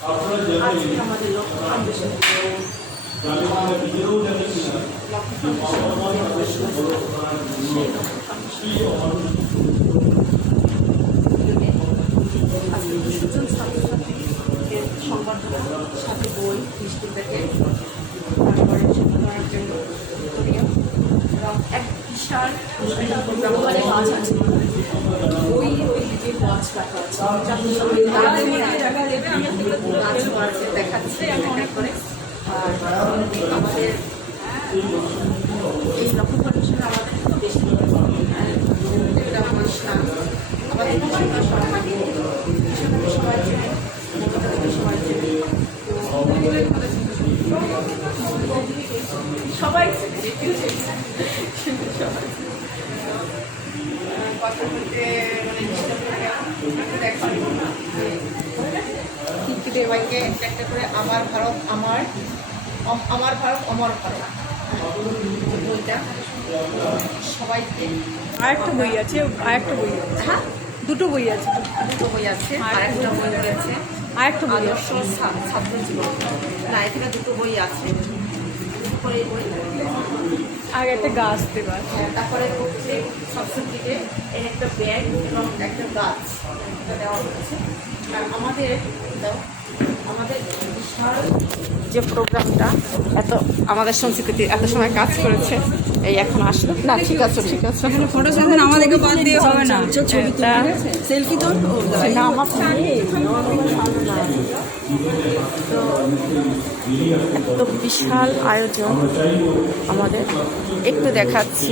আজকে আমাদের লক্ষ্য ফাউন্ডেশন আজকে 200 জন ছাত্রছাত্রীকে সংবর্ধনা, সাথে বই, মিষ্টি প্যাকেট, তারপরে ভিক্টোরিয়া এবং এক বিশাল ব্যবহারে কাজ আছে। ওই যে গাছ কাটা আছে দেখাচ্ছি করে। আর আমাদের এই লক্ষ্য ফাউন্ডেশন আমাদের বেশি সবাই কথা বলতে সবাইকে একটা করে আমার ভারত আমার ভারত অমর ভারত বইটা সবাইকে। আরেকটা বই আছে, হ্যাঁ দুটো বই আছে, আর একটা বই আছে, আরেকটা বই আদর্শ ছাত্র জীবন। না, এখানে দুটো বই আছে, করে বই আর একটা গাছ দেবার। তারপরে প্রত্যেক ছাত্রছাত্রীকে এর একটা ব্যাগ এবং একটা গাছ দেওয়া হচ্ছে। আর আমাদের বিশাল যে প্রোগ্রামটা এত আমাদের সংস্কৃতি এত সময় কাজ করেছে, এই এখন আসলো না। ঠিক আছে ফটো যখন আমাদেরকে বাদ দিয়ে হবে না, সেলফি তো না আমার তো এত বিশাল আয়োজন আমাদের একটু দেখাচ্ছি।